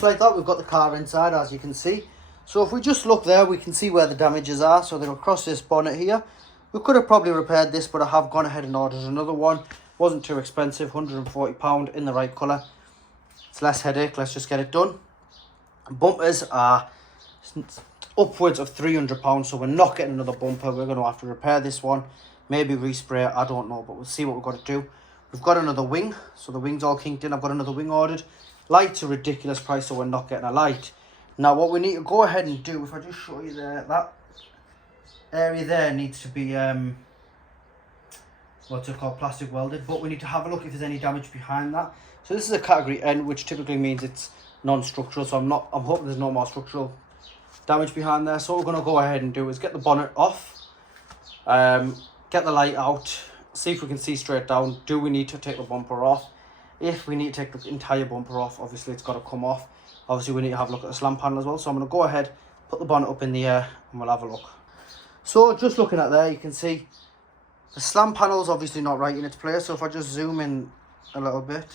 just like that, we've got the car inside, as you can see. So if we just look there, we can see where the damages are. So they're across this bonnet here. We could have probably repaired this, but I have gone ahead and ordered another one. Wasn't too expensive, £140 in the right colour. It's less headache, let's just get it done. Bumpers are upwards of £300, so we're not getting another bumper. We're going to have to repair this one, maybe respray it, I don't know, but we'll see what we've got to do. We've got another wing, so the wing's all kinked in. I've got another wing ordered. Light's a ridiculous price, so we're not getting a light. Now what we need to go ahead and do, if I just show you there, that area there needs to be what's it called, plastic welded, but we need to have a look if there's any damage behind that. So this is a category N, which typically means it's non-structural, so I'm hoping there's no more structural damage behind there. So what we're going to go ahead and do is get the bonnet off, get the light out, see if we can see straight down. Do we need to take the bumper off? If we need to take the entire bumper off, obviously it's got to come off. Obviously we need to have a look at the slam panel as well, so I'm going to go ahead, put the bonnet up in the air, and we'll have a look. So just looking at there, you can see the slam panel's obviously not right in its place. So if I just zoom in a little bit,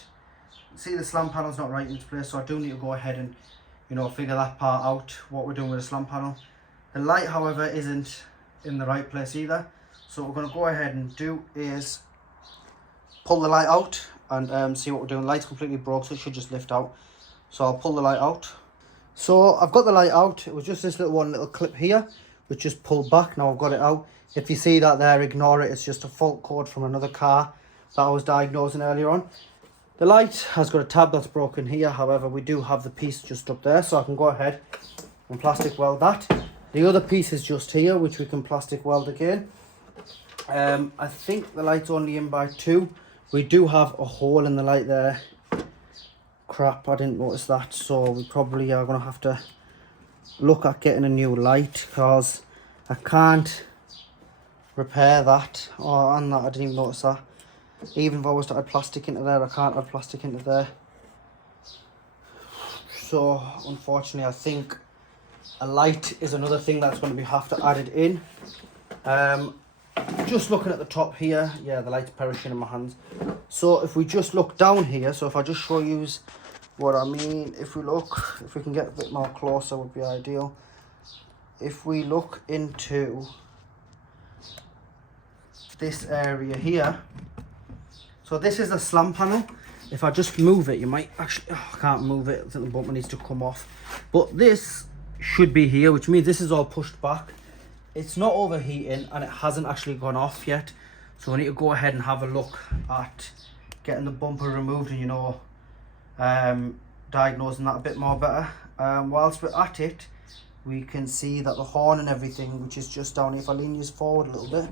see the slam panel's not right in its place, so I do need to go ahead and, you know, figure that part out, what we're doing with the slam panel. The light, however, isn't in the right place either, so what we're going to go ahead and do is pull the light out and see what we're doing. The light's completely broke, so it should just lift out, so I'll pull the light out. So I've got the light out. It was just this little clip here which just pulled back. Now I've got it out. If you see that there, ignore it, it's just a fault code from another car that I was diagnosing earlier on. The light has got a tab that's broken here, however we do have the piece just up there, so I can go ahead and plastic weld that. The other piece is just here, which we can plastic weld again. I think the light's only in by 2. We do have a hole in the light there. Crap, I didn't notice that, so we probably are going to have to look at getting a new light, because I can't repair that. Oh, and that, I didn't even notice that. Even if I was to add plastic into there, I can't add plastic into there. So unfortunately I think a light is another thing that's going to have to added in. Just looking at the top here, yeah, the light's perishing in my hands. So if we just look down here, so if I just show you what I mean, if we can get a bit more closer would be ideal. If we look into this area here, so this is the slam panel. If I just move it, you might actually, oh, I can't move it, I think the bumper needs to come off. But this should be here, which means this is all pushed back. It's not overheating and it hasn't actually gone off yet. So we need to go ahead and have a look at getting the bumper removed and, you know, diagnosing that a bit more better. Whilst we're at it, we can see that the horn and everything, which is just down here, if I lean you forward a little bit.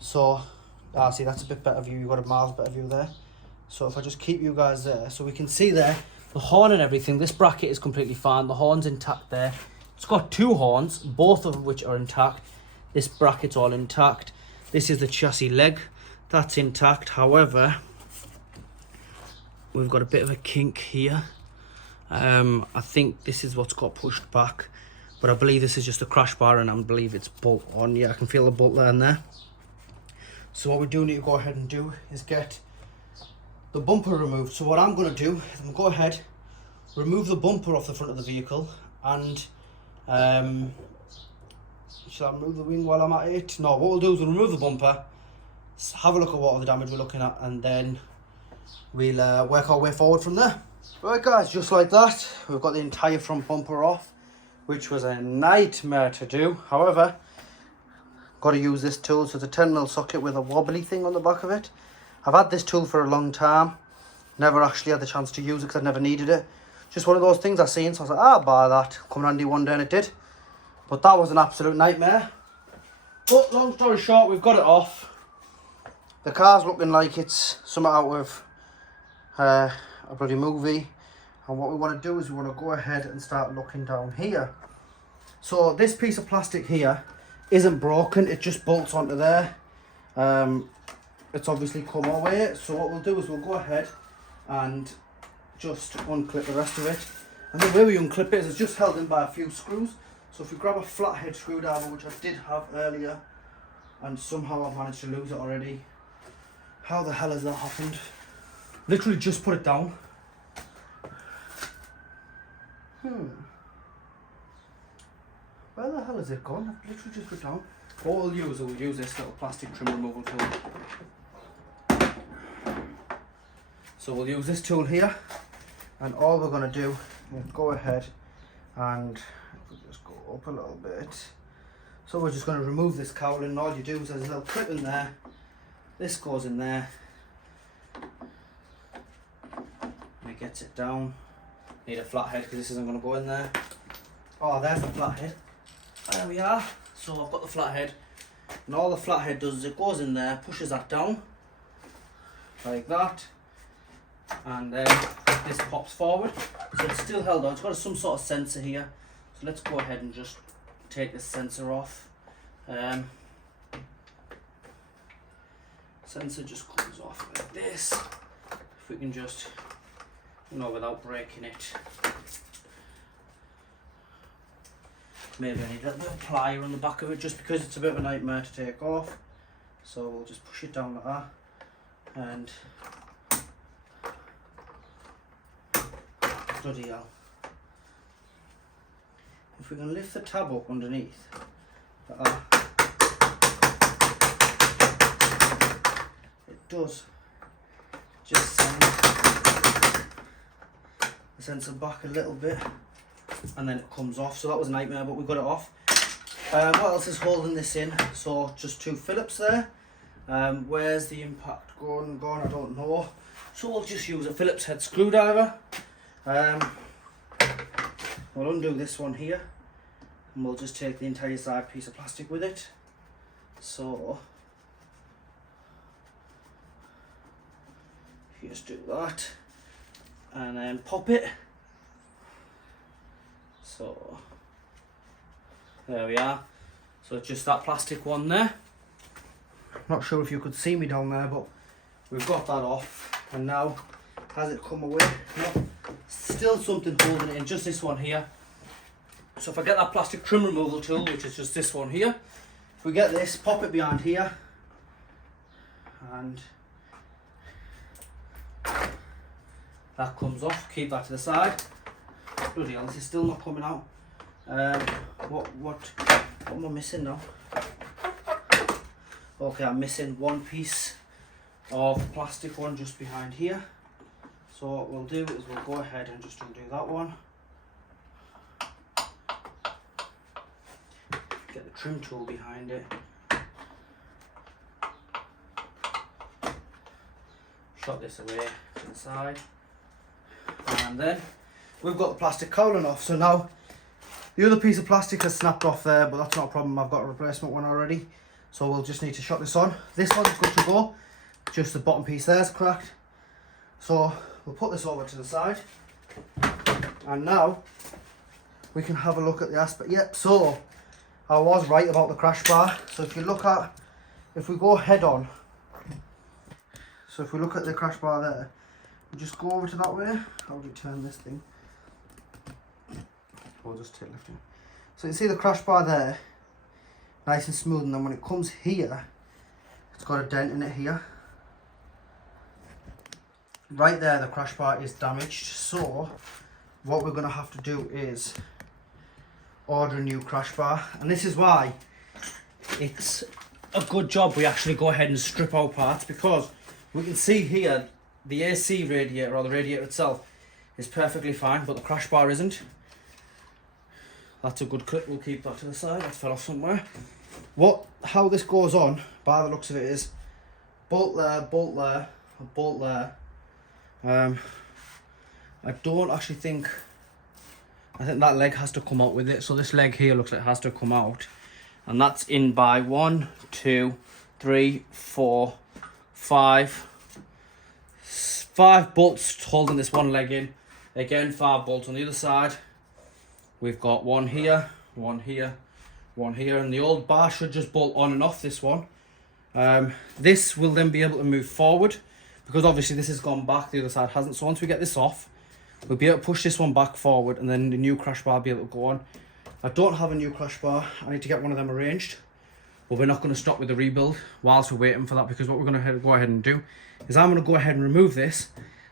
So, see, that's a bit better view, you've got a miles better view there. So if I just keep you guys there, so we can see there, the horn and everything, this bracket is completely fine, the horn's intact there. It's got 2 horns, both of which are intact. This bracket's all intact. This is the chassis leg, that's intact. However, we've got a bit of a kink here. I think this is what's got pushed back, but I believe this is just a crash bar and I believe it's bolt on. Yeah, I can feel the bolt there and there. So what we do need to go ahead and do is get the bumper removed. So what I'm going to do is I'm going to go ahead, remove the bumper off the front of the vehicle, and shall I remove the wing while I'm at it? No, what we'll do is we'll remove the bumper, have a look at what other damage we're looking at, and then we'll work our way forward from there. Right guys, just like that, we've got the entire front bumper off, which was a nightmare to do. However, got to use this tool. So it's a 10mm socket with a wobbly thing on the back of it. I've had this tool for a long time, never actually had the chance to use it because I never needed it. Just one of those things I seen, so I was like, I'll buy that, come handy one day, and it did. But that was an absolute nightmare. But long story short, we've got it off. The car's looking like it's something out of a bloody movie. And what we want to do is we want to go ahead and start looking down here. So this piece of plastic here isn't broken, it just bolts onto there. It's obviously come away, so what we'll do is we'll go ahead and just unclip the rest of it. And the way we unclip it is it's just held in by a few screws. So if we grab a flathead screwdriver, which I did have earlier, and somehow I've managed to lose it already. How the hell has that happened? Literally just put it down. Where the hell is it gone? I've literally just put down. What we'll use this little plastic trim removal tool. So we'll use this tool here, and all we're going to do is go ahead and we'll just go up a little bit. So we're just going to remove this cowling, and all you do is there's a little clip in there. This goes in there, and it gets it down. Need a flathead because this isn't going to go in there. Oh, there's the flathead. There we are. So I've got the flathead, and all the flathead does is it goes in there, pushes that down like that, and then this pops forward. So it's still held on. It's got some sort of sensor here. So let's go ahead and just take this sensor off. Sensor just comes off like this. If we can just, without breaking it. Maybe I need a little bit of plier on the back of it just because it's a bit of a nightmare to take off. So we'll just push it down like that, and bloody hell. If we can lift the tab up underneath like that, it does just send the sensor back a little bit, and then it comes off. So that was a nightmare, but we got it off. What else is holding this in? So just two Phillips there. Where's the impact gone? I don't know. So we'll just use a Phillips head screwdriver. We'll undo this one here, and we'll just take the entire side piece of plastic with it. So you just do that, and then pop it. So there we are. So it's just that plastic one there. Not sure if you could see me down there, but we've got that off. And now, has it come away? No, still something holding it in, just this one here. So if I get that plastic trim removal tool, which is just this one here, if we get this, pop it behind here, and that comes off. Keep that to the side. Bloody hell, this is still not coming out. What am I missing now? Okay, I'm missing one piece of plastic one just behind here. So what we'll do is we'll go ahead and just undo that one. Get the trim tool behind it. Shot this away to the side. And then we've got the plastic cowling off. So now the other piece of plastic has snapped off there, but that's not a problem. I've got a replacement one already. So we'll just need to shot this on. This one's good to go. Just the bottom piece there's cracked. So we'll put this over to the side. And now we can have a look at the aspect. Yep, so I was right about the crash bar. So if you look at, if we go head on, so if we look at the crash bar there, we just go over to that way. How do you turn this thing? We'll just take lifting. So you see the crash bar there, nice and smooth, and then when it comes here, it's got a dent in it here. Right there, the crash bar is damaged. So what we're going to have to do is order a new crash bar, and this is why it's a good job we actually go ahead and strip out parts, because we can see here the AC radiator, or the radiator itself, is perfectly fine, but the crash bar isn't. That's a good clip. We'll keep that to the side. That fell off somewhere. How this goes on, by the looks of it, is bolt there, bolt there, bolt there. I don't actually think, I think that leg has to come out with it. So this leg here looks like it has to come out, and that's in by 1, 2, 3, 4, 5 bolts holding this one leg in. Again, 5 bolts on the other side. We've got one here, one here, one here, and the old bar should just bolt on and off this one. This will then be able to move forward, because obviously this has gone back, the other side hasn't. So once we get this off, we'll be able to push this one back forward, and then the new crash bar will be able to go on. I don't have a new crash bar. I need to get one of them arranged, but we're not going to stop with the rebuild whilst we're waiting for that, because what we're going to go ahead and do is I'm going to go ahead and remove this.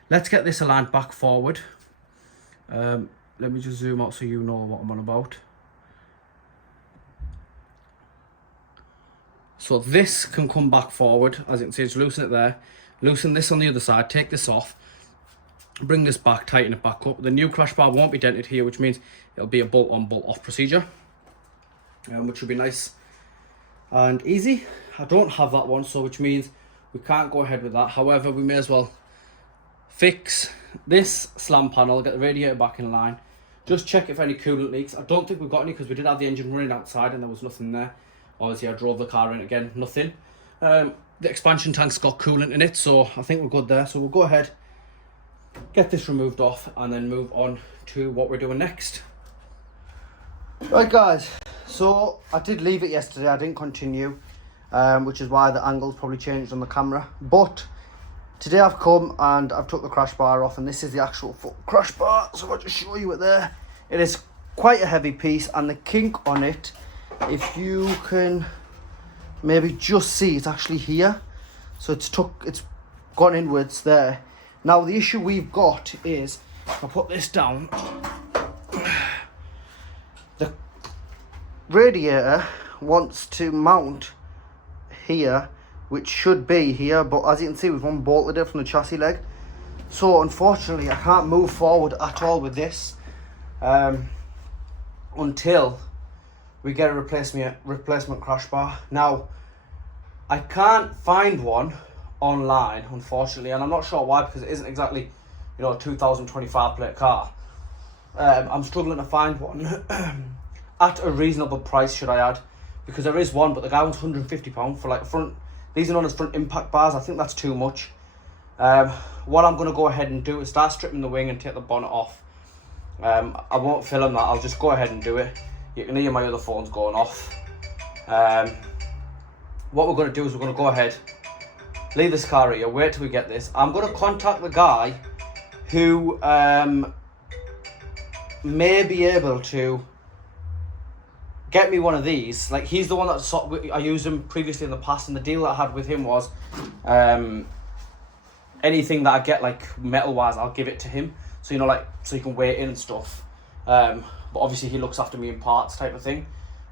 Let's get this aligned back forward. let me just zoom out so you know what I'm on about. So this can come back forward, as you can see, just loosen it there. Loosen this on the other side, take this off, bring this back, tighten it back up. The new crash bar won't be dented here, which means it'll be a bolt on, bolt off procedure, which will be nice and easy. I don't have that one, so which means we can't go ahead with that. However, we may as well fix this slam panel, get the radiator back in line, just check if any coolant leaks. I don't think we've got any because we did have the engine running outside and there was nothing there. Obviously I drove the car in again, nothing. The expansion tank's got coolant in it, so I think we're good there. So we'll go ahead, get this removed off and then move on to what we're doing next. Right guys, so I did leave it yesterday, I didn't continue, which is why the angle's probably changed on the camera. But today I've come and I've took the crash bar off, and this is the actual full crash bar. So I'll just show you it there. It is quite a heavy piece, and the kink on it, if you can maybe just see, it's actually here. So it's gone inwards there. Now the issue we've got is, if I put this down, the radiator wants to mount here, which should be here, but as you can see we've unbolted it from the chassis leg. So unfortunately I can't move forward at all with this until we get a replacement crash bar. Now I can't find one online, unfortunately, and I'm not sure why, because it isn't exactly, you know, a 2025 plate car. I'm struggling to find one at a reasonable price, should I add, because there is one, but the guy wants £150 for like a front. These are known as front impact bars. I think that's too much. What I'm going to go ahead and do is start stripping the wing and take the bonnet off. I won't film that, I'll just go ahead and do it. You can hear my other phone's going off. What we're going to do is we're going to go ahead, leave this car here, wait till we get this. I'm going to contact the guy who may be able to get me one of these. Like, he's the one that I used him previously in the past, and the deal that I had with him was anything that I get, like metal wise, I'll give it to him, so you know, like, so you can weigh it in and stuff. But obviously he looks after me in parts type of thing.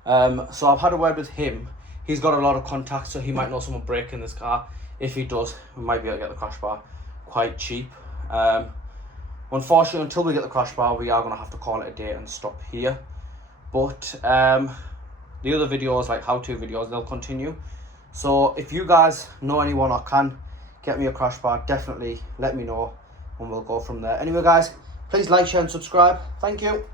So I've had a word with him. He's got a lot of contacts, so he might know someone breaking this car. If he does, we might be able to get the crash bar quite cheap. Unfortunately, until we get the crash bar, we are going to have to call it a day and stop here. But the other videos, like how-to videos, they'll continue. So if you guys know anyone or can get me a crash bar, definitely let me know and we'll go from there. Anyway guys, please like, share and subscribe. Thank you.